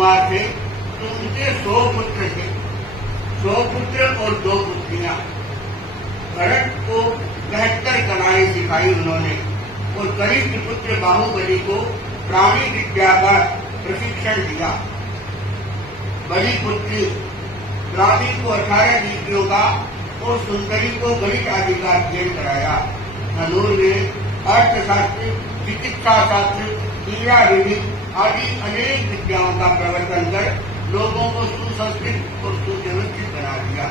कुमार थे तो उनके 100 पुत्र थे, 100 पुत्र और 2 पुत्रियां। भरत को 72 कलाएं सिखाई उन्होंने और कनिष्ठ पुत्र बाहुबली को प्राणी विद्या का प्रशिक्षण दिया। बड़ी पुत्री द्रावी को 18 नीतियों का और सुंदरी को गणित आदि का अध्ययन कराया। धनुर में अर्थशास्त्र, चिकित्सा शास्त्र, क्रीड़ा विधि आदि अनेक विद्याओं का प्रवर्तन कर लोगों को सुसंस्कृत और सुव्यवस्थित बना दिया।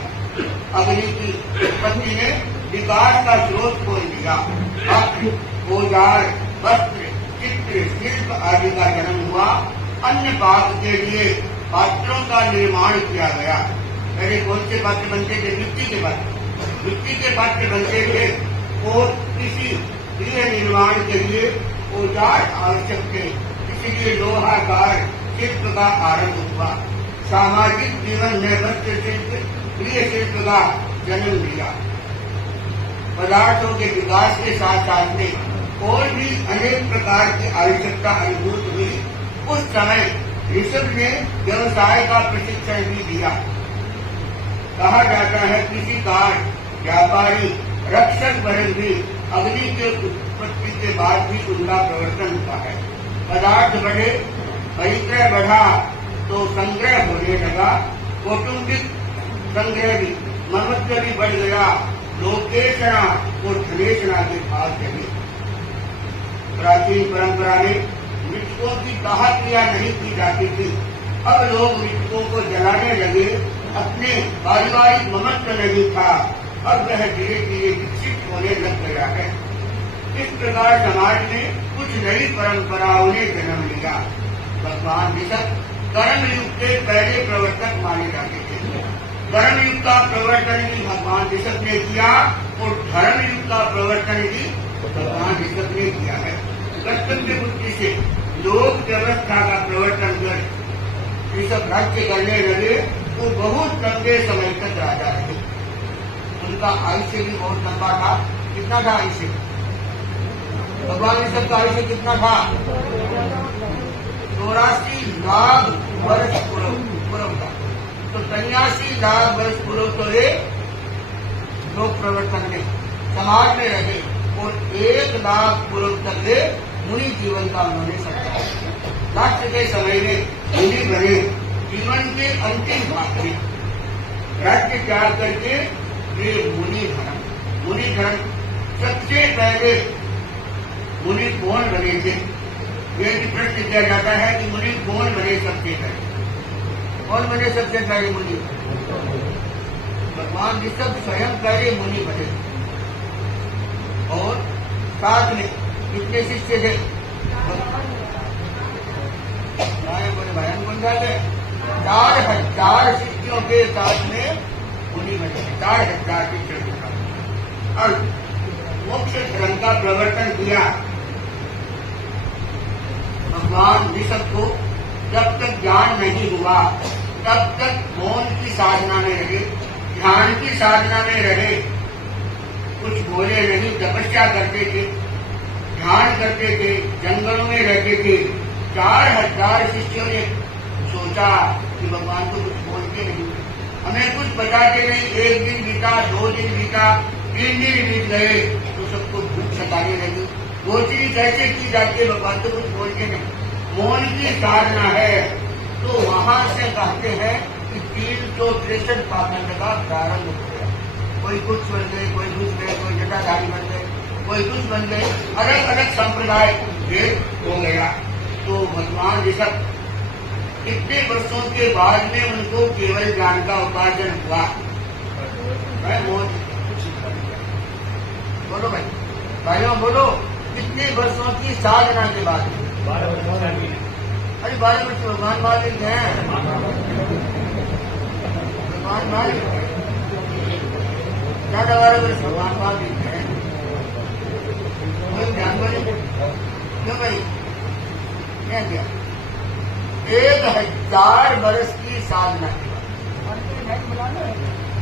अग्नि की उत्पत्ति ने विकास का स्रोत खोल दिया। वस्त्र, औजार, वस्त्र, चित्र, शिल्प आदि का जन्म हुआ। अन्य पाक के लिए पात्रों का निर्माण किया गया। पहले कौन से पात्र बनते थे? मिट्टी के पात्र, मिट्टी के पात्र बनते थे और किसी गृह निर्माण के लिए औजार आवश्यक थे, इसलिए लोहाकार शिल्प का आरंभ हुआ। सामाजिक जीवन में वस्त्र शिल्प, गृह शिल्प का जन्म लिया। पदार्थों के विकास के साथ साथ में और भी अनेक प्रकार की आवश्यकता अनुभूत हुई। उस समय ऋषभ ने व्यवसाय का प्रशिक्षण भी दिया। कहा जाता है किसी काल व्यापारी रक्षक वर्ग भी अग्नि के उत्पत्ति के बाद भी उनका प्रवर्तन हुआ है। पदार्थ बढ़े, परिक्रय बढ़ा तो संग्रह होने लगा। कौटुंबिक संग्रह भी, ममत्व भी बढ़ गया। लोकेशना और धनेशना के भाग चले। प्राचीन परंपरा में मृतकों की दाह क्रिया नहीं की जाती थी। अब लोग मृतकों को जलाने लगे। अपने पारिवारिक ममत्व नहीं था, अब वह धीरे धीरे विकसित होने लग गया है। इस प्रकार समाज में कुछ नई परंपराओं ने जन्म लिया। भगवान ऋषभ कर्मयुग के पहले प्रवर्तक माने जाते थे। कर्मयुग का प्रवर्तन भी भगवान ऋषभ ने किया और धर्मयुग का प्रवर्तन भी भगवान ऋषभ ने किया है। कर्तव्य बुद्धि से लोक व्यवस्था का प्रवर्तन कर ऋषभ राज्य करने लगे तो बहुत लंबे समय तक राजा रहे। उनका आयुष्य भी बहुत लंबा था। कितना था आयुष्य? भगवान ऋषभ का आयुष्य कितना था? 84 लाख वर्ष पूर्व था। तो 83 लाख वर्ष पूर्व तो ये लोक प्रवर्तन में समाज में रहे और 1 लाख पूर्व तक ये मुनि जीवन का उन्होंने सच्चा। राष्ट्र के समय में मुनि बने। जीवन के अंतिम भाग में राज्य त्याग करके वे मुनि धर्म सबसे पहले मुनि कौन बने थे? ये प्रश्न किया जाता है कि मुनि कौन बने सबसे पहले? कौन बने सबसे पहले मुनि? भगवान ऋषभ स्वयं पहले मुनि बने और साथ में कितने शिष्य थे? बोले भयन बन जाते। 4000 शिष्यों के साथ में मुनि बने। 4000 शिष्यों के साथ और मोक्ष धर्म का प्रवर्तन किया। भगवान ऋषभ को जब तक ज्ञान नहीं हुआ तब तक मौन की साधना में रहे, ध्यान की साधना में रहे। कुछ बोले नहीं, तपस्या करते थे, ध्यान करते थे, जंगलों में रहते थे। 4000 शिष्यों ने सोचा कि भगवान को कुछ बोलते नहीं, हमें कुछ बताते नहीं। 1 दिन बीता, 2 दिन बीता, 3 दिन बीत गए तो सबको भूख सताने लगी। गोचरी कैसे की जाती है? भगवान तो कुछ बोलते नहीं। मौन की साधना है। तो वहां से कहते हैं कि 363 पाखंड का प्रारंभ हो गया। कोई कुछ बन गए, कोई घुस गए, कोई जटाधारी बन गए, कोई कुछ बन गए। अलग अलग संप्रदाय भेद हो गया। तो भगवान ऋषभ कितने वर्षों के बाद में उनको केवल ज्ञान का उपार्जन हुआ? बोलो भाई, भाइयों बोलो, कितने वर्षों की साधना के बाद? 12 वर्ष। अरे 12 वर्ष भगवान मालिक हैं। भगवान मालिक है। 12 वर्ष भगवान मालिक है। कोई ध्यान बोले क्यों भाई? क्या किया? 1000 वर्ष की साधना के बाद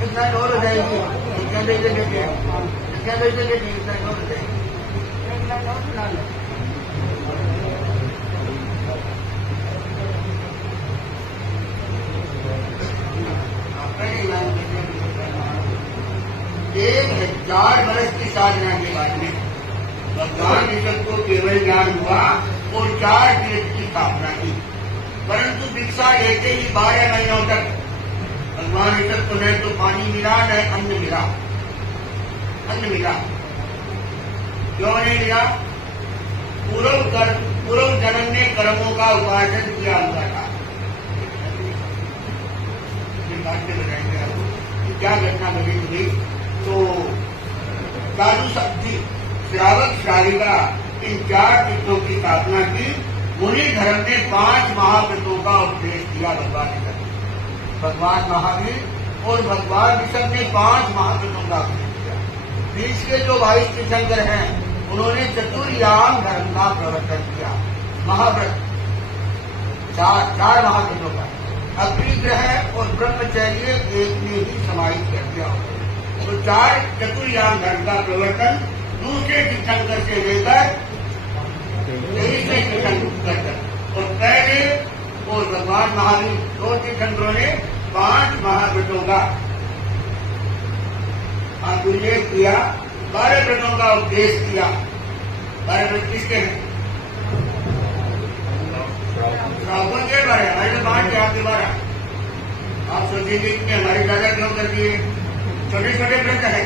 इतना और हो जाएगी। क्या देखते देखिए, क्या देखते देखिए, इतना और हो जाएगी। भगवान ऋषभ को केवल ज्ञान हुआ और 4 तीर्थ की स्थापना की, परंतु भिक्षा लेते ही 12 महीनों तक भगवान ऋषभ को न तो पानी मिला न अन्न मिला। क्यों नहीं मिला? पूर्व जन्म में कर्मों का उपार्जन किया हुआ था। बताएंगे आपको क्या घटना घटित हुई। तो साधु शक्ति श्रावक श्राविका इन 4 तीर्थों की स्थापना की। मुनि धर्म ने 5 महाव्रतों का उपदेश किया भगवान महावीर और भगवान ऋषभ ने 5 महाव्रतों का उपदेश किया। बीच के जो 22 तीर्थंकर हैं उन्होंने चतुर्याम धर्म का प्रवर्तन किया। महाव्रत 4 महाव्रतों का अपरिग्रह और ब्रह्मचर्य एक में ही समाहित कर दिया। तो 4 चतुर्याम धर्म का प्रवर्तन दूसरे तीर्थंकर से लेकर 23वें तीर्थंकर तक। और पहले और भगवान महावीर 2 तीर्थंकरों ने 5 महाव्रतों का उल्लेख किया, 12 व्रतों का उपदेश किया। 12 व्रत किसके हैं? श्रावकों के 12, हमारे 5 है, आपके 12। आप सोचेंगे कि हमारे दादा क्यों कर दिए? छोटे छोटे व्रत है।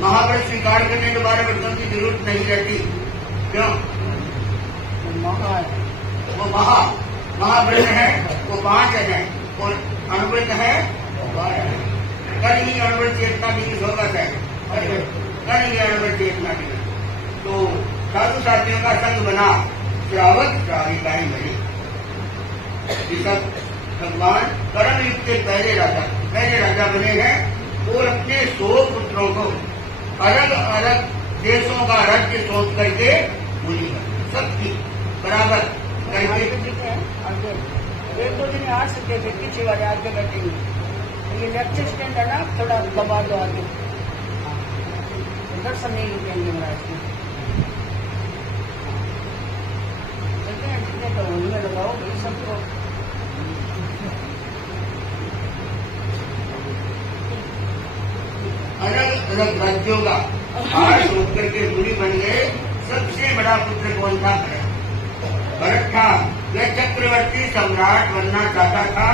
महाव्रत स्वीकार करने के 12 व्रतों की जरूरत नहीं रहती। क्यों? वो महाव्रत है, वो 5 है और अनुव्रत है वो 12 है। कल ही अणुव्रत चेतना भी होगा शायद, कल ही अणुव्रत चेतना भी। तो साधु साथियों का संग बना, श्रावक श्राविकाएं बनी। भगवान कर्मयुग के पहले राजा बने हैं और अपने 100 पुत्रों को अलग अलग देशों का राज्य सोच करके मुनि बने, सबकी बराबर करके। 1-2 दिन आ सकते थे, पीछे वाले आगे बैठेंगे। ये लेक्चर स्टैंड है ना, थोड़ा दबा दो आगे, दर्शन नहीं रुकेंगे महाराज को। चलते हैं, जितने तो उनमें लगाओ भाई सबको। अलग अलग राज्यों का हार सोच करके मुनि बन गए। सबसे बड़ा पुत्र कौन था? भरत था। वह चक्रवर्ती सम्राट बनना चाहता था।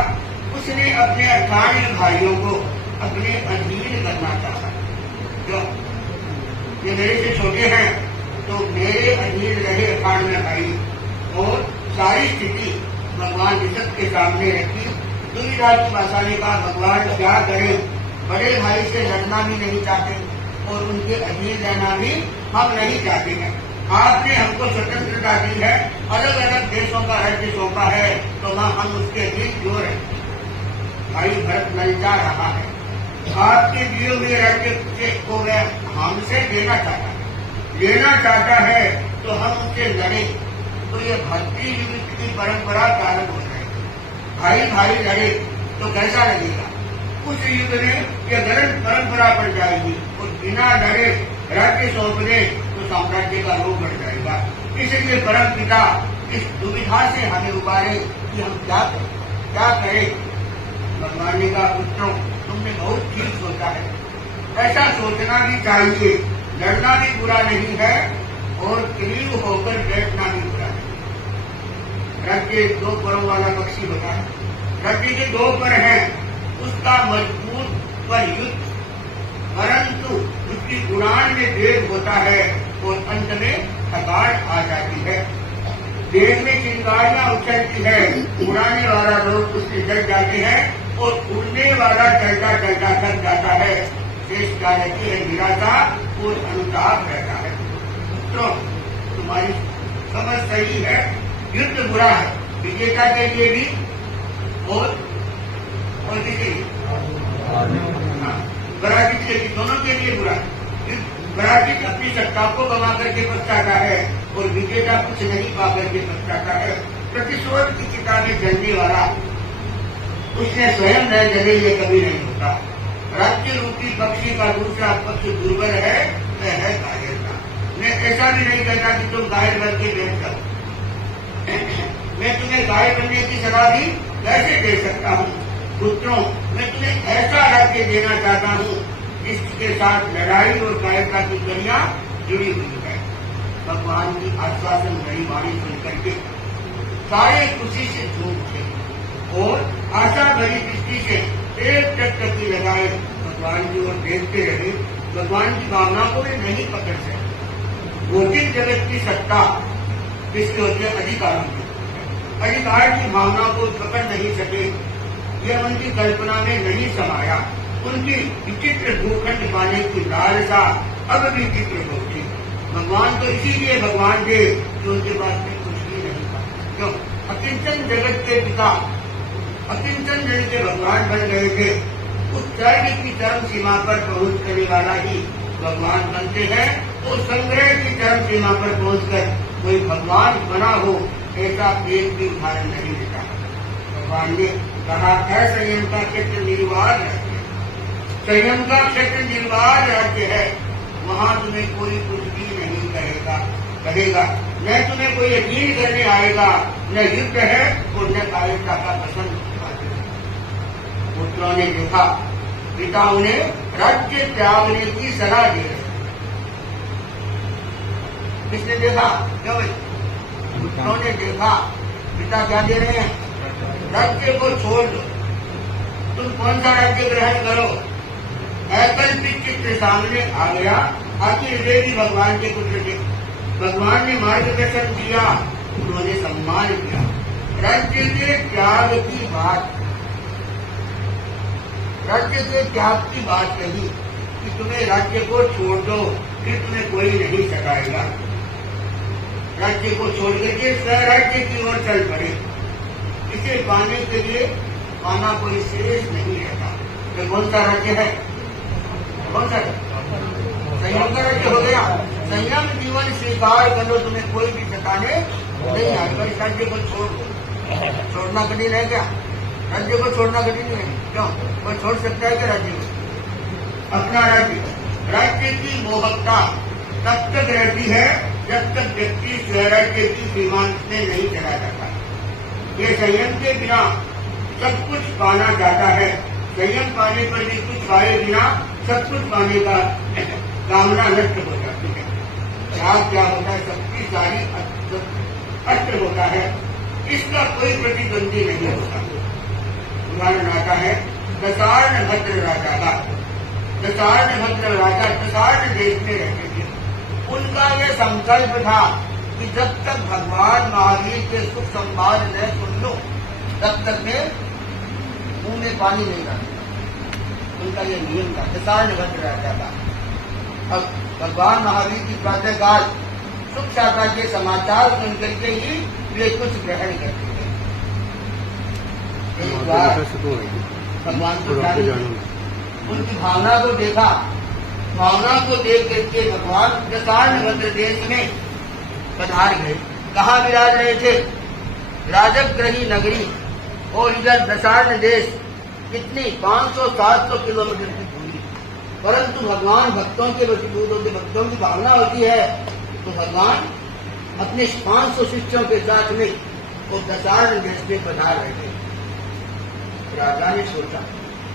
उसने अपने 98 भाइयों को अपने अधीन करना चाहा। जो ये मेरे से छोटे हैं तो मेरे अधीन रहे 98 भाई। और सारी स्थिति भगवान ऋषभ के सामने रखी। दुविधा की भाषा ने कहा, भगवान क्या करें? बड़े भाई से लड़ना भी नहीं चाहते और उनके अधीन रहना भी हम नहीं चाहते हैं। आपने हमको स्वतंत्रता दी है, अलग अलग देशों का राज्य सौंपा है, तो हम उसके अधीन क्यों रहे? भाई भरत ललचा रहा है। आपके दिए हुए राज्य को वह हमसे लेना चाहता है तो हम उससे लड़े तो ये भक्ति युक्त की परंपरा प्रारंभ हो जाएगी। भाई लड़े तो कैसा लगेगा? उस युग में यह गलत परंपरा पड़ जाएगी और बिना लड़े राज्य सौंपने तो साम्राज्य का रोग बढ़ जाएगा। इसलिए परम पिता इस दुविधा से हमें उबारे कि हम क्या करें। भगवान ने कहा, पुत्रों तुमने बहुत ठीक सोचा है, ऐसा सोचना भी चाहिए। लड़ना भी बुरा नहीं है और क्रीव होकर बैठना भी बुरा नहीं। राज्य 2 परों वाला पक्षी होता है। राज्य के 2 पर हैं, उसका मजबूत पर युद्ध, परंतु उसकी उड़ान में वेग होता है और अंत में थकान आ जाती है। वेग में चिंगारियां उछलती है, उड़ाने वाला लोग उससे डर जाते हैं और उड़ने वाला चलता थक जाता है। शेष क्या रहती है? निराशा और अनुताप रहता है। तो तुम्हारी समझ सही है, युद्ध बुरा है, विजेता के लिए भी और किसके लिए? पराजित के लिए, दोनों के लिए बुरा है। पराजित अपनी सत्ता को गंवा करके पछताता है और विजेता कुछ नहीं पा करके पछताता है। प्रतिशोध की चिता में जलने वाला उसने स्वयं न जले, ये कभी नहीं होता। राज्य रूपी पक्षी का दूसरा पक्ष दुर्बल है, वह है कायरता। मैं ऐसा भी नहीं कहता कि तुम कायर बन के बैठ जाओ। मैं तुम्हें कायर बनने की सलाह भी कैसे दे सकता हूँ? पुत्रों, मैं तुम्हें ऐसा राज्य देना चाहता हूँ जिसके साथ लड़ाई और कायरता की दुनिया जुड़ी हुई है। भगवान की आश्वासन भरी वाणी सुन करके सारे खुशी से झूम उठे और आशा भरी दृष्टि से एक टकटकी लगाए भगवान की ओर देखते रहे। भगवान की भावना को वे नहीं पकड़ सके। भौतिक जगत की सत्ता जिसके होते अधिकारों की अधिकार की भावना को पकड़ नहीं सके। यह उनकी कल्पना में नहीं समाया। उनकी विचित्र भूखंड पाने की लालसा अब भी चित्र होती। भगवान तो इसीलिए भगवान थे कि उनके पास में कुछ भी नहीं था। क्यों? अकिंचन जगत के पिता अकिंचन जगत के भगवान बन गए थे। उस स्वर्ग की चरम सीमा पर पहुंच करने वाला ही भगवान बनते हैं। तो संग्रह की चरम सीमा पर पहुंचकर कोई भगवान बना हो ऐसा एक भी उदाहरण नहीं देता। भगवान ने कहा है संयम का क्षेत्र निर्वाह राज्य, संयम का क्षेत्र निर्वाह राज्य है। वहां तुम्हें कोई कुछ भी नहीं कहेगा, न तुम्हें कोई यकीन करने आएगा, न युद्ध है और न कायरता का प्रसन्न। पुत्रों ने देखा पिता उन्हें राज्य त्यागने की सलाह दे रहे। किसने देखा? क्यों भाई? पुत्रों ने देखा पिता क्या दे रहे हैं? राज्य को छोड़ दो, तुम कौन सा राज्य ग्रहण करो। वैकल्पिक चित्र सामने आ गया। आखिर वे भी भगवान के पुत्र थे। भगवान ने मार्गदर्शन दिया, उन्होंने सम्मान किया। राज्य के त्याग की बात कही कि तुम्हें राज्य को छोड़ दो, फिर तुम्हें कोई नहीं सताएगा। राज्य को छोड़ करके स्वराज्य की ओर चल पड़े। इसे पाने के लिए पाना कोई शेष नहीं रहता। तो कौन सा राज्य है? कौन सा? संयम का राज्य हो गया। संयम जीवन स्वीकार कर लो, तुम्हें कोई भी सताने नहीं आएगा। इस राज्य को छोड़ दो। छोड़ना कठिन है क्या? राज्य को छोड़ना कठिन है? क्यों? कोई छोड़ सकता है क्या राज्य को? अपना राज्य की मोहकता तब तक रहती है जब तक व्यक्ति स्वराज्य की सीमा में नहीं चला जाता। ये संयम के बिना सब कुछ पाना चाहता है। संयम पाने पर भी कुछ पाए बिना सब कुछ पाने का कामना नष्ट हो जाती है। त्याग क्या होता है? सबकी सारी अष्ट होता है। इसका कोई प्रतिद्वंदी नहीं होता। उदाहरण आता है दशार्ण भद्र राजा का। दशार्ण भद्र राजा दशार्ण देश में रहते थे। उनका यह संकल्प था कि जब तक भगवान महावीर के सुख संवाद न सुन लो तब तक मैं मुंह में पानी नहीं डालूंगा। उनका यह नियम था। दशार्ण भद्र राजा का। अब भगवान महावीर की प्रातःकाल सुख शाखा के समाचार सुन करके ही वे कुछ ग्रहण करते थे। एक बार भगवान को उनकी भावना को देखा। भावना को देख करके भगवान दशार्ण भद्र देश में पधार गए। कहाँ विराज रहे थे? राजगृही नगरी और इधर दशार्ण देश। कितनी 500-700 किलोमीटर की दूरी। परंतु भगवान भक्तों के वशीभूत होते, भक्तों की भावना होती है तो भगवान अपने 500 शिष्यों के साथ में वो दशार्ण देश में पधार रहे थे। राजा ने सोचा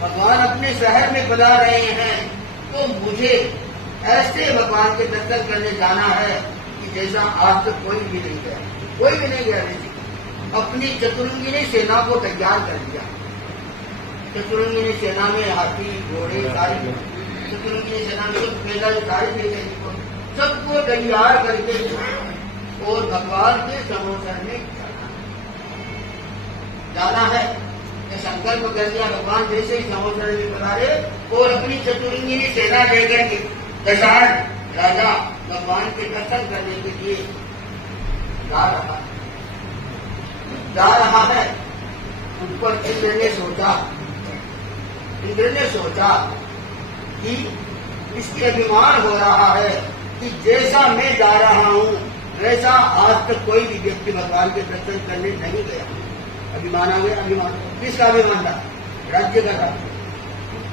भगवान अपने शहर में पधार रहे हैं तो मुझे ऐसे भगवान के दर्शन करने जाना है कि जैसा आज तक कोई भी नहीं गया। कोई भी नहीं गया। अपनी चतुरंगिनी सेना को तैयार कर दिया। चतुरंगिनी सेना में हाथी घोड़े सारी चतुरंगिनी सेना में तो मेला सारी भेजे सबको तैयार करके और भगवान के समोसन में जाना है। संकल्प कर दिया। भगवान जैसे ही समोसन में पधारे और अपनी चतुरंगिनी सेना लेकर के दशार्ण राजा भगवान के दर्शन करने के लिए जा रहा है। उन पर इंद्र ने सोचा कि इसकी अभिमान हो रहा है कि जैसा मैं जा रहा हूं वैसा आज तक कोई भी व्यक्ति भगवान के दर्शन करने नहीं गया। अभिमान आ गया। अभिमान किसका अभिमान था? राज्य का था।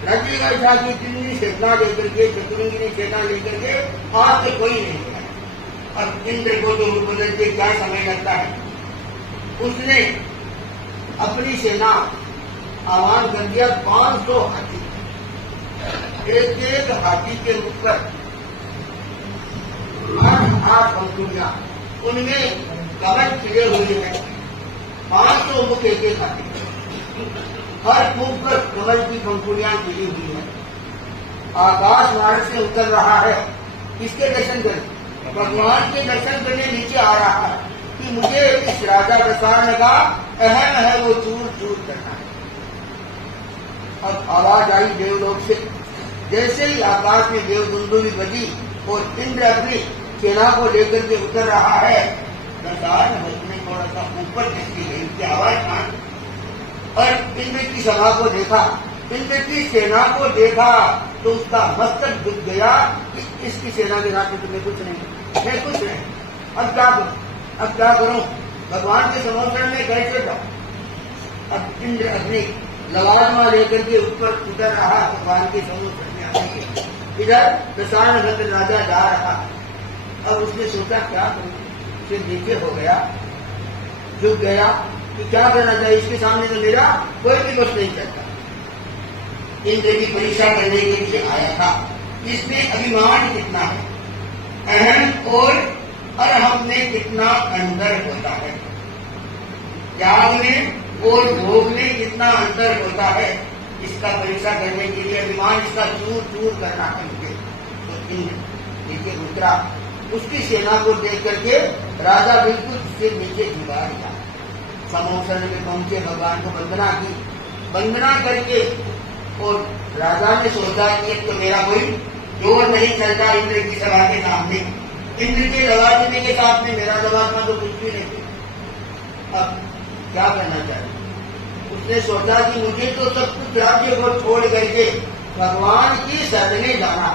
राज्य का था कि इतनी सेना लेकर के चतुरंगिनी सेना लेकर के आज तक कोई नहीं गया। अब इंद्र को तो बदल के क्या समय लगता है? उसने अपनी सेना आह्वान कर दिया 500 हाथी। एक हाथी के ऊपर 8 पंखुड़ियां, उनमें कमल खिले हुए हैं। 500 मुख एक एक आते, हर मुख पर कमल की पंखुड़ियां खिली हुई है। आकाश मार्ग से उतर रहा है। किसके दर्शन करने? भगवान के दर्शन करने नीचे आ रहा है कि मुझे इस राजा प्रसाद का अहम है वो चूर चूर करना है। अब आवाज आई देवलोक से, जैसे ही आकाश में देव दुंदुभी बजी और इंद्र अपनी सेना को लेकर के उतर रहा है, प्रसाद ने थोड़ा सा ऊपर देखी गई उसकी आवाज कान और इंद्र की सभा को देखा, इंद्र की सेना को देखा तो उसका मस्तक दुख गया कि इसकी सेना के साथ तुम्हें कुछ नहीं, मैं कुछ नहीं, अब क्या करूं, अब क्या करूं, भगवान के समोषण में कैसे जाऊं। अब इंद्र अग्नि लवाजमा लेकर के ऊपर उतर रहा भगवान के समोषण में आने के, इधर प्रसाद भद्र राजा जा रहा। अब उसने सोचा क्या करूं, फिर नीचे हो गया, झुक गया कि क्या करना चाहिए, इसके सामने तो मेरा कोई भी कुछ नहीं करता। इंद्र की परीक्षा करने के लिए आया था, इसमें अभिमान कितना है, अहम और अरहम में कितना अंतर होता है, त्याग में और भोग में कितना अंतर होता है, इसका परीक्षा करने के लिए अभिमान इसका चूर चूर करना है मुझे। तो इंद्र नीचे उतरा, उसकी सेना को देख करके राजा बिल्कुल से नीचे झुका दिया। समोषण में पहुंचे, भगवान को वंदना की, वंदना करके और राजा ने सोचा कि अब तो मेरा कोई जोर नहीं चलता इंद्र की सभा के सामने, इंद्र के लवाजमे के साथ में मेरा लवाजमा तो कुछ भी नहीं। अब क्या करना चाहिए, उसने सोचा कि मुझे तो सब कुछ राज्य को छोड़ करके भगवान की शरण में जाना,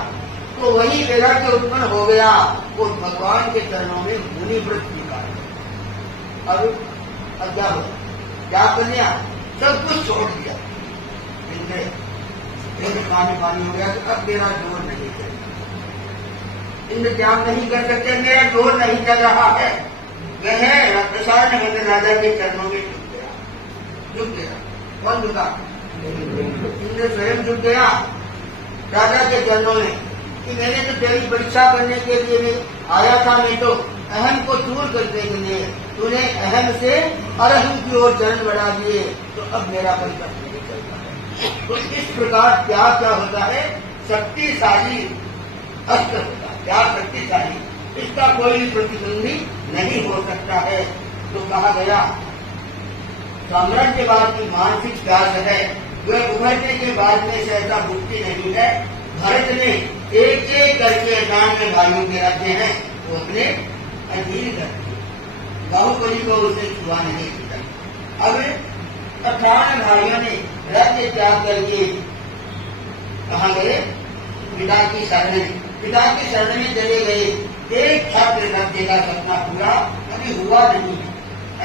तो वही वैराग्य उत्पन्न हो गया और भगवान के चरणों में मुनि व्रत स्वीकार। अब क्या हो, क्या कर लिया, सब कुछ छोड़ दिया। इंद्र पानी हो गया तो अब मेरा जोर नहीं चल, इंद्र त्याग नहीं कर सकते, मेरा जोर नहीं चल रहा है। वह प्रसाद भद्र राजा के चरणों में झुक गया। कौन झुका? इंद्र स्वयं झुक गया राजा के चरणों में कि मैंने तो तेरी परीक्षा करने के लिए भी आया था, मैं तो अहम को दूर करने के लिए, तूने अहम से अरहम की ओर चरण बढ़ा दिए, तो अब मेरा परीक्षा नहीं चलता है। तो इस प्रकार क्या क्या होता है, शक्तिशाली अस्त्र होता है, क्या शक्तिशाली, इसका कोई भी प्रतिद्वंदी नहीं हो सकता है। तो कहा गया साम्राज्यवाद की मानसिक प्यास है, वह उभरने के बाद में से ऐसा मुक्ति नहीं है। भारत ने एक एक करके 98 भाइयों के राज्य हैं, वो अपने अधीन करते, बाहुबली को उसने छुआ नहीं किया। अब 58 भाइयों ने राज्य त्याग करके कहाँ गए, पिता की शरण में, पिता की शरण में चले गए। एक छात्र राज्य का सपना पूरा अभी हुआ नहीं है।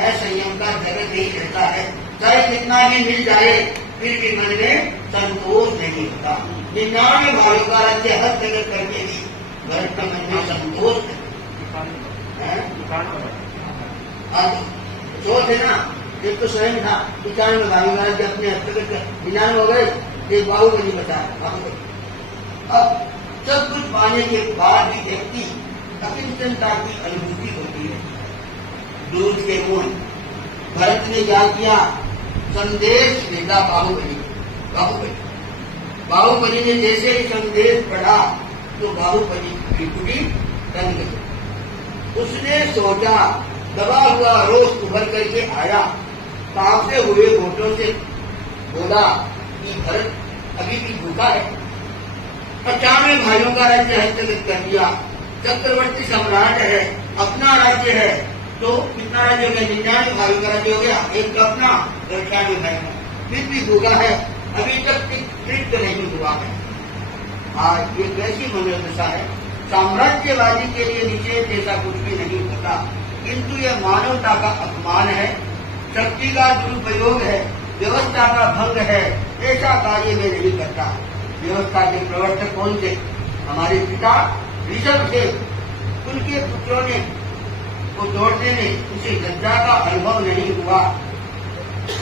असंयम का जगत ही रहता है, चाहे कितना भी मिल जाए फिर भी मन में संतोष नहीं होता। 99 भाइयों का राज्य हस्तगत करके भी भरत के मन में संतोष नहीं। सोच है ना, एक तो स्वयं था 95 भाइयों का राज्य अपने हस्तगत कर, 99 हो गए, एक बाहुबली बचा, बाहुबली। अब सब कुछ पाने के बाद भी व्यक्ति अकिंचनता की अनुभूति होती है। दूध के मूल भरत ने क्या किया, संदेश भेजा बाहुबली, बाहुबली ने जैसे ही संदेश पढ़ा तो बाहुबली की टुकड़ी बन गई। उसने सोचा, दबा हुआ रोष उभर करके आया, कांपते हुए होठों से बोला कि भरत अभी भी भूखा है। 95 भाइयों का राज्य हस्तगत कर दिया, चक्रवर्ती सम्राट है, अपना राज्य है, तो कितना राज्य हो गया, 99 भाइयों का राज्य हो गया, एक तो अपना 98 भाई का, फिर भी भूखा है, अभी तक तृप्त नहीं हुआ है। आज ये कैसी मनोदशा है, साम्राज्यवादी के लिए निषेध जैसा कुछ भी नहीं होता, किंतु यह मानवता का अपमान है, शक्ति का दुरुपयोग है, व्यवस्था का भंग है, ऐसा कार्य में नहीं करता। व्यवस्था के प्रवर्तक कौन थे, हमारे पिता ऋषभ थे, उनके पुत्रों ने को तोड़ने में उसे लज्जा का अनुभव नहीं हुआ।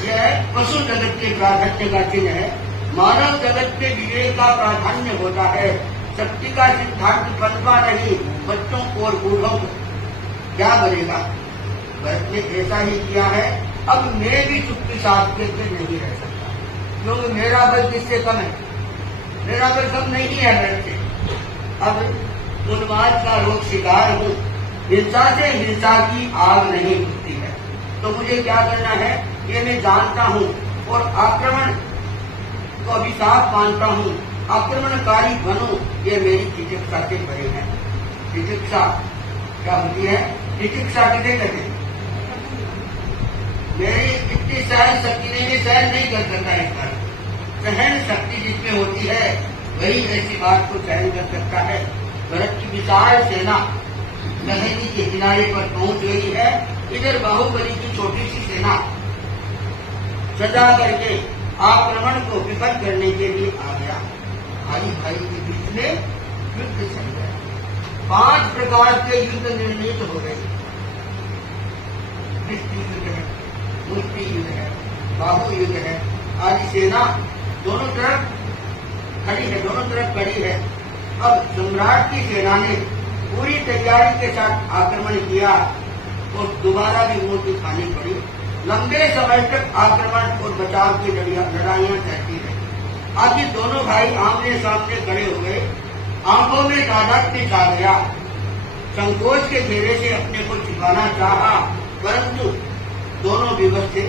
यह पशु जगत के प्राधान्य का चिन्ह है, मानव जगत के विवेक का प्राधान्य होता है। शक्ति का सिद्धांत पनपा नहीं, बच्चों और बूढ़ों क्या बनेगा? भरत ने ऐसा ही किया है। अब मैं भी चुप्पी साध के नहीं रह सकता, क्योंकि मेरा बल किससे कम है? मेरा बल कम नहीं है भरत से। अब उन्माद का रोग शिकार हूँ, हिंसा से हिंसा की आग नहीं उठती है, तो मुझे क्या करना है ये मैं जानता हूँ, और आक्रमण को अभिशाप मानता हूँ। आक्रमणकारी बनो, ये मेरी चिकित्सा से परे है। चिकित्सा क्या होती है? चिकित्सा किसे कहते हैं? मेरी इतनी सहन शक्ति नहीं, मैं सहन नहीं कर सकता इस बार। सहन शक्ति जिसमें होती है वही ऐसी बात को सहन कर सकता है। भरत की विशाल सेना नदी के किनारे पर पहुंच गई है। इधर बाहुबली की छोटी सी सेना सजा करके आक्रमण को विफल करने के लिए आ गया। भाई भाई के बीच में युद्ध चल गया। 5 प्रकार के युद्ध निर्णीत हो गए। दृष्टि युद्ध है, मुष्टि युद्ध है, बाहु युद्ध है। आदि सेना दोनों तरफ खड़ी है, दोनों तरफ खड़ी है। अब सम्राट की सेना ने पूरी तैयारी के साथ आक्रमण किया और दोबारा भी मोटी खानी पड़ी। लंबे समय तक आक्रमण और बचाव की लड़ाइयां चलती रही। आखिर दोनों भाई आमने सामने खड़े हुए। आंखों में तादात्म्य छा गया। संकोच के घेरे से अपने को छिपाना चाहा, परंतु दोनों विवश थे।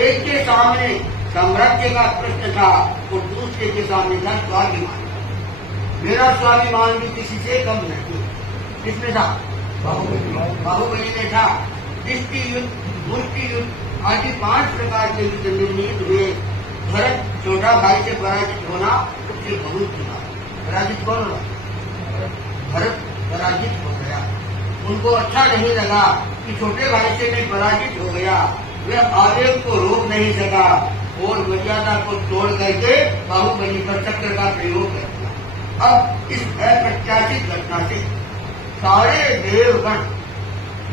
एक के सामने साम्राज्य का प्रश्न था और दूसरे के सामने था स्वाभिमान। मेरा स्वाभिमान भी किसी से कम नहीं। किसमें था? बाहुबली में था। दृष्टि युद्ध, मुष्टि युद्ध आदि 5 प्रकार के युद्ध निर्णीत हुए। भरत छोटा भाई से पराजित होना उससे बहुत चुना। पराजित कौन हुआ? भरत पराजित हो गया। उनको अच्छा नहीं लगा कि छोटे भाई से मैं पराजित हो गया। वह आवेग को रोक नहीं सका और मर्यादा को तोड़ करके बाहुबली पर चक्र का प्रयोग कर दिया। अब इस अप्रत्याशित घटना से सारे देवगण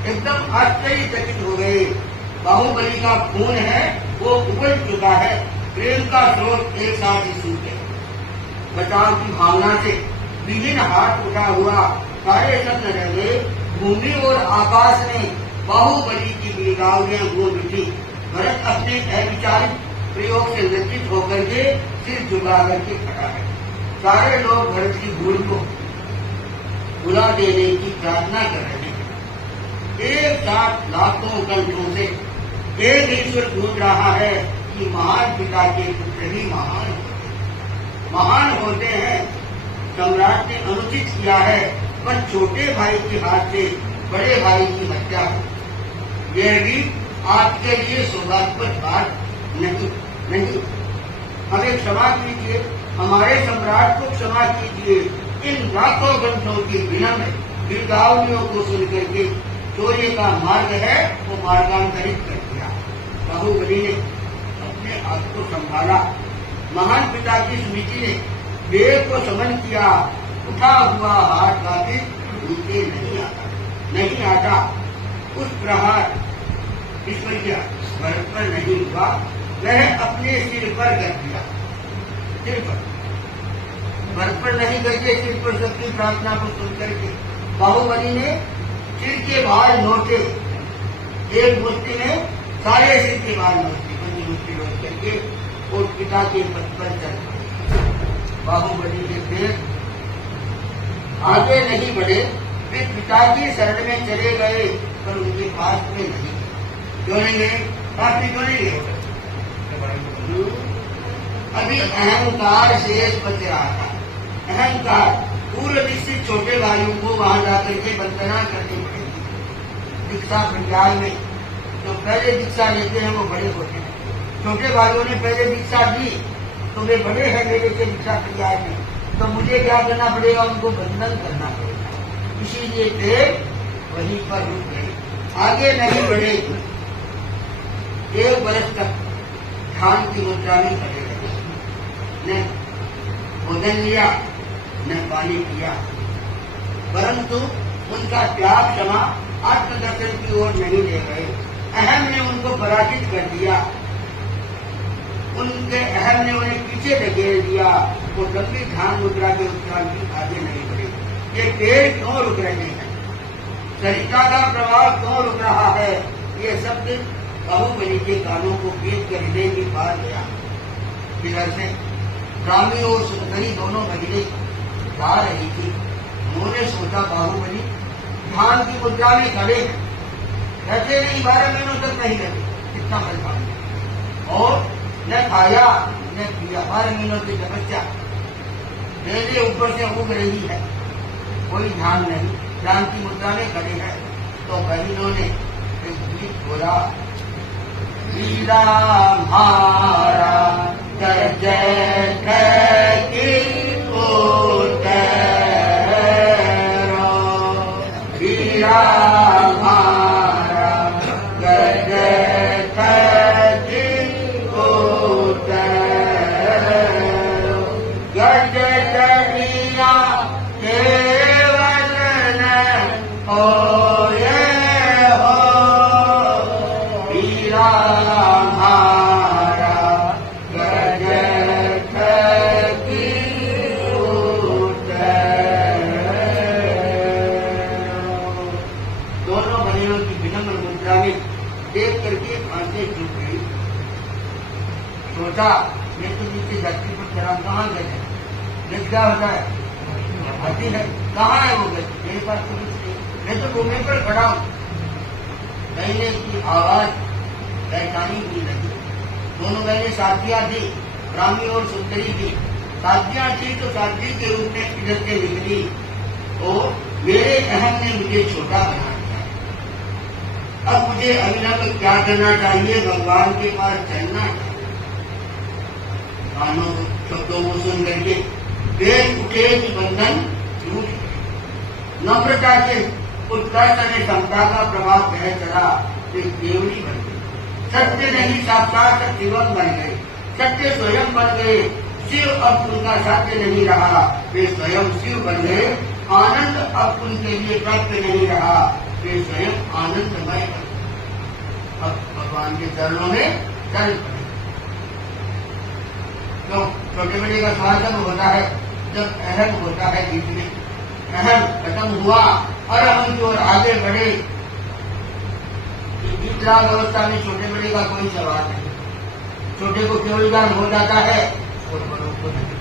एकदम आश्चर्यचकित हो गए। बाहुबली का खून है वो उबल चुका है। प्रेम का स्रोत एक साथ ही सूख गए। बचाव की भावना से विभिन्न हाथ उठा हुआ सारे सब रह गए। भूमि और आकाश ने बाहुबली की गिरगावलियां गूंज उठी। भरत अपने अविचारित प्रयोग से लज्जित होकर के सिर झुका करके खड़ा है। सारे लोग भरत की भूल को बुला देने की प्रार्थना कर रहे हैं। एक साथ लाखों कंठों से एक ईश्वर गूंज रहा है कि महान पिता के पुत्र ही महान होते हैं। सम्राट ने अनुचित किया है, पर छोटे भाई के हाथ से बड़े भाई की हत्या हो। यह भी आपके लिए सौभाग्यवत बात नहीं। हमें क्षमा कीजिए, हमारे सम्राट को क्षमा कीजिए। इन लाखों ग्रंथों की विनम्र गिरगावलियों को सुनकर के चौर्य का मार्ग है वो मार्गांतरित कर दिया। बाहुबली ने अपने आप को संभाला। महान पिता की स्मृति ने वेग को समन किया। उठा हुआ हाथ वापिस नीचे नहीं आता। उस प्रहार ईश्वरीय भरत पर नहीं हुआ, वह अपने सिर पर कर दिया। सिर पर भरत पर नहीं करके सिर पर सबकी प्रार्थना को सुन करके बाहुबली ने सिर के बाल नोचे। एक मुष्टि में सारे सिर के बाल नोचे, बड़ी मुष्टि नोच करके और पिता के पद पर चल पड़े। बाहुबली के पैर आगे नहीं बढ़े। वे पिता की शरण में चले गए, पर उनके पास में नहीं। क्यों नहीं गए? पास में क्यों नहीं गए? अभी अहंकार शेष बच रहा था। अहंकार पूर्व निश्चित छोटे भाइयों को वहां जाकर के वंदना करनी पड़ेगी। दीक्षा पंजाब में जो पहले दीक्षा लेते हैं वो बड़े होते हैं। छोटे भाइयों ने पहले दीक्षा दी तो वे बड़े हैं मेरे से दीक्षा पंजाब में, तो मुझे क्या करना पड़ेगा? उनको वंदन करना पड़ेगा। इसीलिए देव वहीं पर रुक गए, आगे नहीं बढ़े। 1 वर्ष तक ध्यान की मुद्रा में खड़े रहे। न भोजन लिया न पानी पिया, परंतु उनका त्याग क्षमा आत्मदर्शन की ओर नहीं ले गए। अहम ने उनको पराजित कर दिया। उनके अहम ने उन्हें पीछे धकेल दिया। वो लंबी ध्यान मुद्रा के उपचार की आगे नहीं बढ़े। ये पेड़ क्यों रुक रहे हैं? सरिता का प्रवाह क्यों रुक रहा है? ये शब्द बाहुबली के कानों को बीत कर हृदय में पार गया। इधर से ब्राह्मी और सुंदरी दोनों महिलाएं जा रही थी। उन्होंने सोचा बाहुबली ध्यान की मुद्रा में खड़े हैं, ऐसे नहीं 12 महीनों तक नहीं रहते, कितना बलवान, और न खाया न पिया, 12 महीनों की तपस्या मेरे ऊपर से उग रही है, कोई ध्यान नहीं, ध्यान की मुद्रा में खड़े हैं। तो बहनों ने एक गीत बोला, वीरा म्हारा जय ठकी उतरो, वीरा म्हारा जय ठकी उतरो, गज चढ़िया केवल होए हो, वीरा म्हारा गज ठकी उतरो। दोनों बहनों की विनम्र मुद्रा में देख करके आंखें झुक गई। सोचा मैं तो नीचे धरती पर चढ़ा, कहाँ गए? गज क्या होता है? आती है, कहाँ है वो गज? मेरे पास तो कुछ नहीं, मैं तो घूमे पर खड़ा हूँ। कहने की आवाज पहचानी हुई नहीं। दोनों बहनें साथियां थी, ब्राह्मी और सुंदरी थी। साथियां थी तो साथी के रूप में इधर से निकली, तो मेरे अहम ने मुझे छोटा बना दिया। अब मुझे अभिनव क्या करना चाहिए? भगवान के पास चलना चाहिए। कानों शब्दों को सुन करके वेद उठे कि बंधन टूट गए। नम्रता से उत्कर्ष ने समता का प्रभाव बह चला, वे केवली बन गई। सत्य नहीं साक्षात शिवम बन गए, सत्य स्वयं बन गए। शिव अब उनका साध्य नहीं रहा, वे स्वयं शिव बन गए। आनंद अब उनके लिए प्राप्त नहीं रहा, वे स्वयं आनंदमय बन गए। अब भगवान के चरणों में चल पड़े। तो छोटे बड़े का सवाल जब होता है, जब अहम होता है बीच में, अहम खत्म हुआ और हम जो आगे बढ़े, विकलांग अवस्था में छोटे बड़े का कोई सवाल नहीं। छोटे को केवल ज्ञान हो जाता है और बड़ों को नहीं,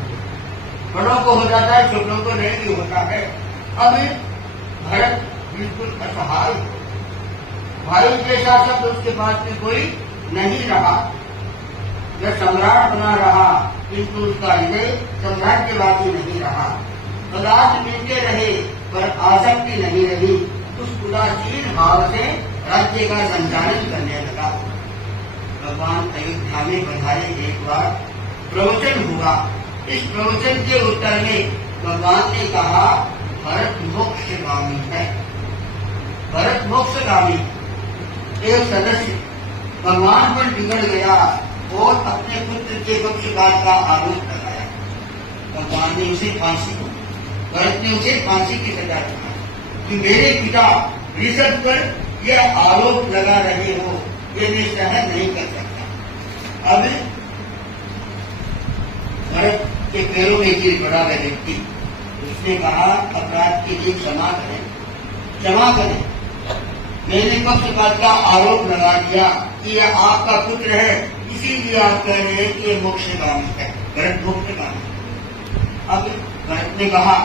बड़ों को हो जाता है, छोटों को नहीं होता है। अब भरत बिल्कुल असहाय, भाई जैसा शब्द उसके पास में कोई नहीं रहा। वह सम्राट बना रहा, किंतु उसका हृदय सम्राज्यवादी नहीं रहा। पदार्थ मिलते रहे पर आसक्ति नहीं रही। उस उदासीन भाव से राज्य का संचालन करने लगा। भगवान अयोध्या में पधारे, एक बार प्रवचन हुआ। इस प्रवचन के उत्तर में भगवान ने कहा, भरत मोक्षगामी है, भरत मोक्षगामी। एक सदस्य भगवान पर बिगड़ गया और अपने पुत्र के पक्षपात का आरोप लगाया। भगवान ने उसे फांसी, भरत ने उसे फांसी की सजा दी कि मेरे पिता ऋषभ पर यह आरोप लगा रहे हो, ये मैं सहन नहीं कर सकता। अब भरत के पैरों में गिर पड़ा वह व्यक्ति। उसने कहा, अपराध के लिए क्षमा करें, क्षमा करें। मैंने पक्षपात का आरोप लगा दिया कि यह आपका पुत्र है, इसीलिए आप कह रहे हैं कि ये मोक्षगामी है, भरत मोक्षगामी। अब भरत ने कहा,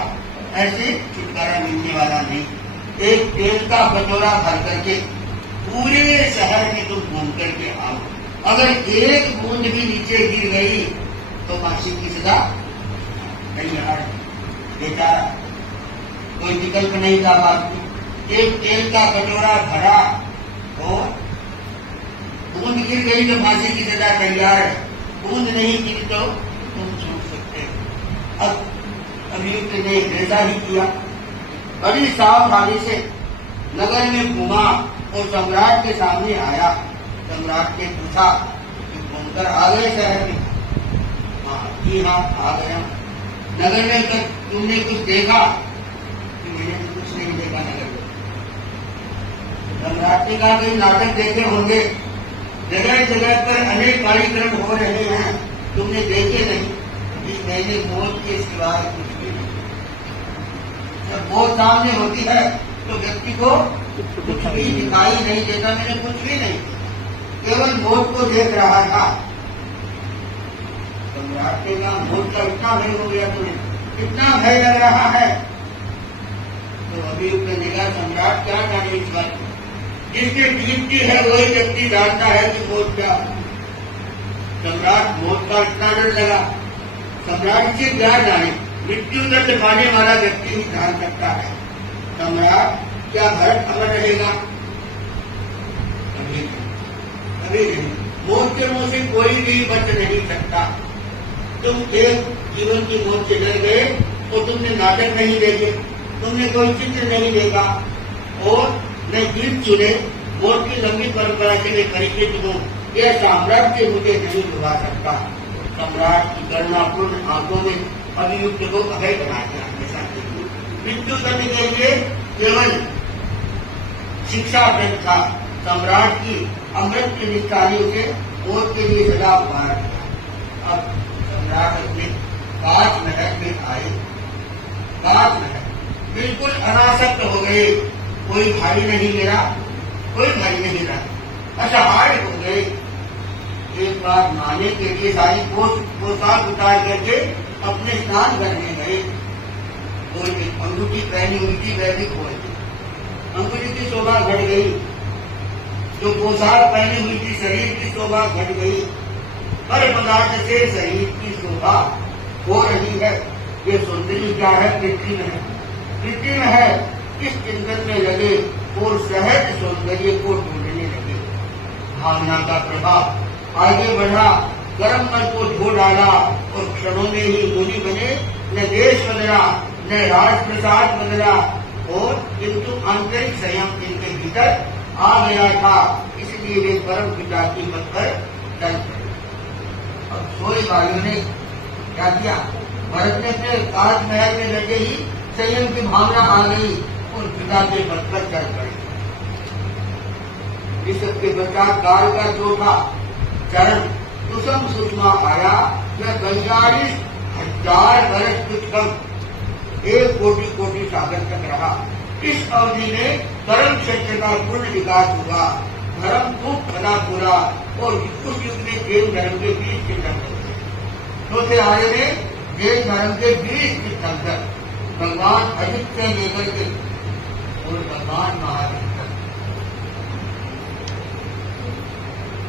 ऐसे छुटकारा मिलने वाला नहीं। एक तेल का कटोरा भर करके पूरे शहर में तुम घूम करके आओ, अगर एक बूंद भी नीचे गिर गई तो फांसी की सजा नहीं। यार बेचारा कोई विकल्प नहीं था बात में। एक तेल का कटोरा भरा और बूंद गिर गई तो फांसी की सजा तैयार है, बूंद नहीं गिरी तो तुम छूट सकते हो। अब अभियुक्त ने ऐसा ही किया, बड़ी सावधानी से नगर में घूमा और सम्राट के सामने आया। सम्राट ने पूछा कि घूमकर आ गए शहर में? जी हाँ, आ गया। नगर में तुमने कुछ देखा? कि मैंने कुछ नहीं देखा नगर में। सम्राट ने कहा, कई नाटक देखे होंगे, जगह जगह पर अनेक कार्यक्रम हो रहे हैं, तुमने देखे नहीं? मैंने मौत के सिवाय कुछ भी नहीं। जब मौत सामने होती है तो व्यक्ति को कुछ भी दिखाई नहीं देता, मैंने कुछ भी नहीं, केवल मौत को देख रहा था। सम्राट के कहा मौत का इतना भय हो गया तुम्हें, इतना भय लग रहा है। तो अभी उसने देखा सम्राट क्या जाने इस बात, जिसकी ड्यूटी है वही व्यक्ति जानता है कि मौत क्या। सम्राट मौत का इतना डर लगा, सम्राट से क्या जाने, मृत्यु दंड पाने वाला व्यक्ति ही जान सकता है। सम्राट क्या भरत अमर रहेगा? अभी नहीं, मौत के मुंह से कोई भी बच नहीं सकता। तुम एक जीवन की मौत से डर गए और तुमने नाटक नहीं देखे, तुमने कोई चित्र नहीं देखा और न गीत सुने, मौत की लंबी परंपरा के लिए परिचित हो, यह साम्राज्य मुझे नहीं डुबा सकता। सम्राट की करुणापूर्ण आंखों में अभियुक्त को अभय बना दिया। हमेशा मृत्यु दंड के लिए केवल शिक्षा दंड था, सम्राट की अमृत की निष्ठानी से मौत के लिए सजा पुकार किया। अब सम्राट अपने काच महल में आए, काच महल बिल्कुल अनासक्त हो गए, कोई भाई नहीं मेरा, कोई भाई नहीं रहा, असहाय हो गए। एक बार नहाने के लिए सारी पोशाक उतार करके अपने स्नान करने गए, कोई अंगूठी पहनी हुई थी वह भी खोल दी, अंगूठी की शोभा घट गई, जो पोशाक पहनी हुई थी शरीर की शोभा घट गई, हर पदार्थ से शरीर की शोभा हो रही है। ये सौंदर्य क्या है? कृत्रिम है, कृत्रिम है। इस चिंतन में लगे और सहज सौंदर्य को ढूंढने लगे। भावना का प्रभाव आगे बढ़ा, कर्म मन को धो डाला और क्षणों में ही मुनि बने। न देश बदला, न राजप्रसाद बदला और किंतु आंतरिक संयम इनके भीतर आ गया था, इसलिए वे परम पिता की मत पर चल पड़े। अब सोए वालों ने क्या किया? भरत ने अपने राजमहल में लगे ही संयम की भावना आ गई और पिता के मत पर चल पड़े। इस सबके पश्चात काल का चौथा चरण कुसुम सुषमा आया, यह 42,000 वर्ष कुछ कम 1 कोटि कोटि सागर तक रहा। इस अवधि में धर्म क्षेत्र का पूर्ण विकास हुआ, धर्म खूब फला पूरा और उस युग में जैन धर्म के 20 तीर्थंकर थे। चौथे आर्य में जैन धर्म के 20 तीर्थंकर, भगवान अजित से लेकर के और भगवान महावीर तक।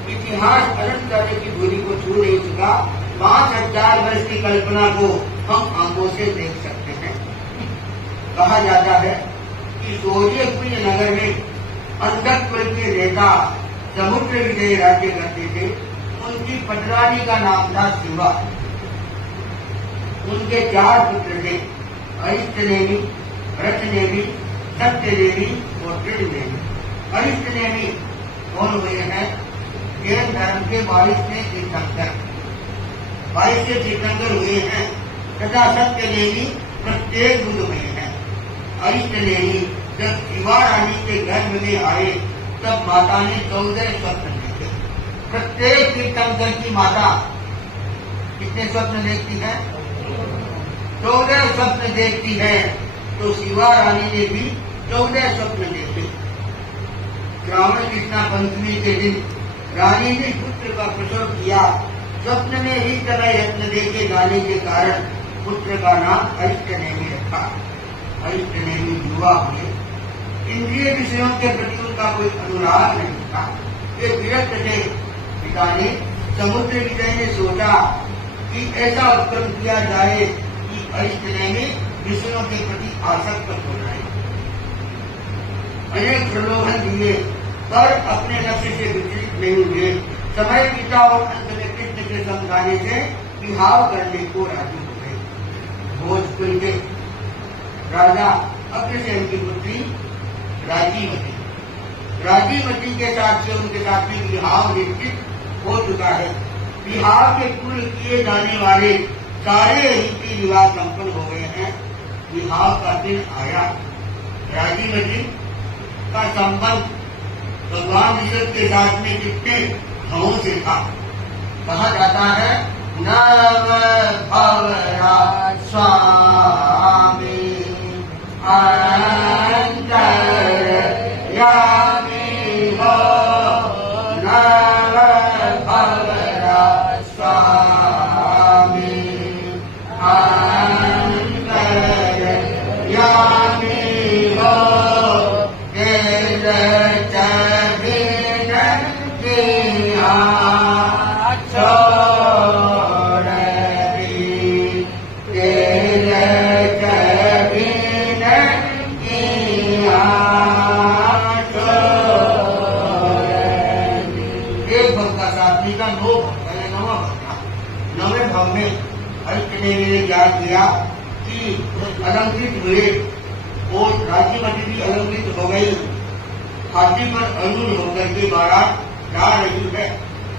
इतिहास अनंत कार्य की दूरी को छू नहीं चुका। 5,000 वर्ष की कल्पना को हम आंखों से देख सकते हैं। कहा जाता है कि सूर्यकुंज नगर में अंधकपुर के नेता समुद्र विजय राज्य करते थे। उनकी पटरानी का नाम था शिवा। उनके 4 पुत्र थे, अरिष्टनेमि, रथनेमि, सत्यनेमि और दृढ़नेमि। अरिष्टनेमि कौन हुए हैं? जैन धर्म के 22वें तीर्थंकर, 22वें तीर्थंकर हुए हैं तथा सत्यनेमि प्रत्येक बुध हुए हैं। अरिष्टनेमि जब शिवा रानी के गर्भ में आए तब माता ने 14 स्वप्न देखे। प्रत्येक तीर्थंकर की माता कितने स्वप्न देखती है? 14 स्वप्न देखती है। तो शिवा रानी ने भी 14 स्वप्न देखे। श्रावण कृष्णा पंचमी के दिन रानी ने पुत्र का प्रसव किया। स्वप्न में इस तरह यत्न देखे जाने के कारण पुत्र का नाम अरिष्टनेमि रखा। अरिष्टनेमि युवा हुए, इंद्रिय विषयों के प्रति उनका कोई अनुराग नहीं था, वे विरक्त थे। पिता ने समुद्र विजय ने सोचा कि ऐसा उपक्रम किया जाए कि अरिष्टनेमि विषयों के प्रति आसक्त हो जाए। अनेक प्रलोभन दिए पर अपने लक्ष्य से विचलित नहीं हुए। समय बीता और अंत में कृष्ण के समझाने से विवाह करने को राजी हो गए। भोजपुर के राजा अग्रसेन की पुत्री राजीवती, राजीवती के साथ से उनके साथ में विवाह निश्चित हो चुका है। विवाह के पूर्ण किए जाने वाले सारे रीति रिवाज संपन्न हो गए हैं। विवाह का दिन आया। राजीवती का संबंध भगवान ईश्वर के साथ में कितने भावों से था। कहा जाता है नव भवरा स्वामी अंतर हो नव भवरा स्वामी अंतर्यामी हो नवे भाव में हर्ष ने ज्ञान दिया कि अलंकृत हुए और राज्यवती भी अलंकृत हो गई। हाथी पर अरूढ़ होकर के बारात जा रही है।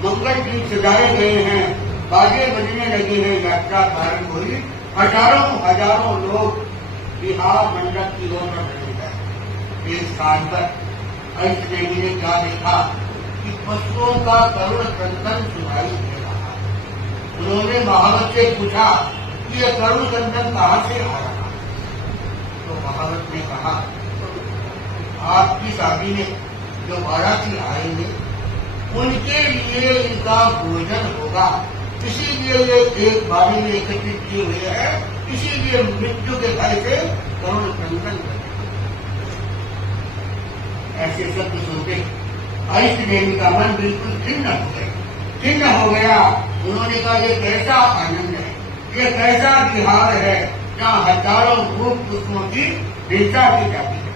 मंगल दीप सजाए गए हैं, बाजे बजने लगे हैं, यात्रा प्रारंभ हुई। हजारों लोग विवाह मंडप की ओर बढ़ रहे हैं। इस स्थान पर हर्ष देवी ने क्या देखा कि पशुओं का करुण क्रंदन सुनाई दे रहा है। उन्होंने महावत से पूछा कि यह करुण क्रंदन कहाँ से आ रहा है। तो महावत ने कहा, आपकी शादी में जो बाराती आएंगे उनके लिए इनका भोजन होगा, इसीलिए ये एक बारी में एकत्रित किए हुए हैं, इसीलिए मृत्यु के भय से करुण क्रंदन करते। ऐसे शब्द सुनते हर्ष देवी का मन बिल्कुल खिन्न हो गया। उन्होंने कहा, ये कैसा आनंद है, ये कैसा विहार है जहाँ हजारों रूप पुष्पों की हिंसा की जाती है।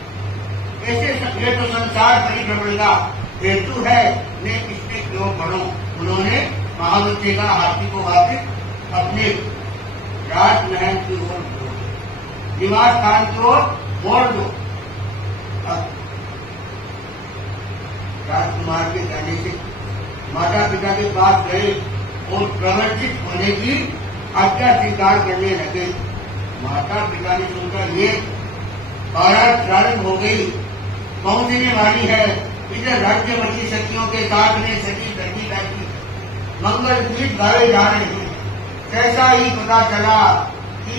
ऐसे ये तो संसार परिभ्रमण का हेतु है, मैं इसमें क्यों पढ़ूं। उन्होंने महावती का हाथी को वापिस अपने राजमहल की ओर मोड़, निवास स्थान की ओर मोड़ दो। राजकुमार के जाने से माता पिता के पास गए और प्रवर्तित होने की आज्ञा स्वीकार करने लगे। माता पिता ने सुनकर ये बारात प्रारंभ हो गई, पहुंचने वाली है। इधर राज्यवती सखियों के साथ में सखी बैठी बैठी मंगल गीत गाए जा रहे हैं। कैसा ही पता चला कि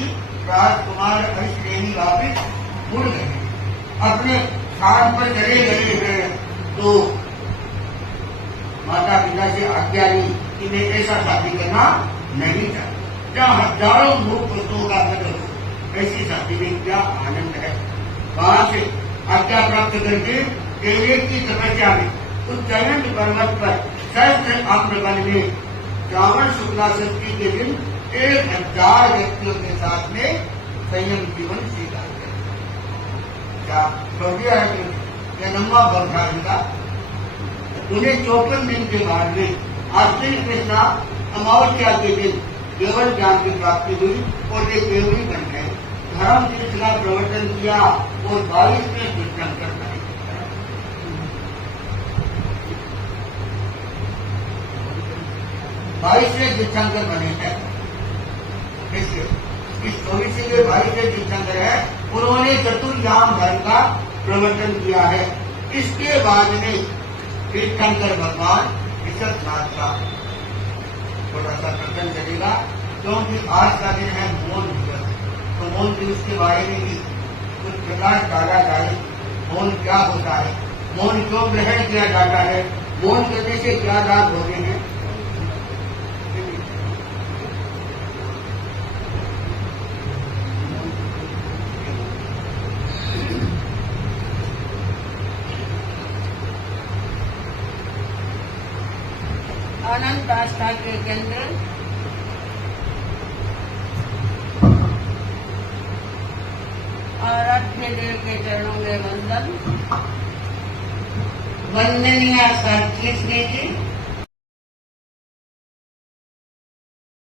राजकुमार हर्ष देवी वापिस मुड़ गए, अपने स्थान पर चले गए हैं। तो माता पिता से आज्ञा ली कि मैं ऐसा शादी करना नहीं चाहता, जहाँ हजारों मूक पुरुषों का कदर हो, ऐसी शादी में क्या आनंद है। वहां से आज्ञा प्राप्त करके देवरेत की तपस्या में उच्चैन पर्वत पर सहस्त्र आम्रवन में श्रावण शुक्ला षष्ठी के दिन 1000 व्यक्तियों के साथ में संयम जीवन स्वीकार करें। क्या भव्य है यह लंबा बौद्धा इनका। उन्हें 54 दिन के बाद में आश्विन कृष्णा अमावस्या के दिन केवल ज्ञान की प्राप्ति हुई और वे केवली बन गए। धर्म तीर्थ का प्रवर्तन किया और 22 में तीर्थंकर बने। 22 में तीर्थंकर बने हैं। इस 24 से 22 में तीर्थंकर है। उन्होंने चतुर्याम धर्म का प्रवर्तन किया है। इसके बाद में तीर्थंकर भगवान ऋषभनाथ का थोड़ा सा प्रकरण चलेगा, क्योंकि आज का दिन है मौन दिवस। तो मौन दिवस के बारे में भी कुछ प्रकाश डाला जाए। मौन क्या होता है, मौन क्यों ग्रहण किया जाता है, मौन करने से क्या लाभ होते हैं। अनंत आस्था के केंद्र आराध्य देव के चरणों में वंदन। वंदनीय सर किसने की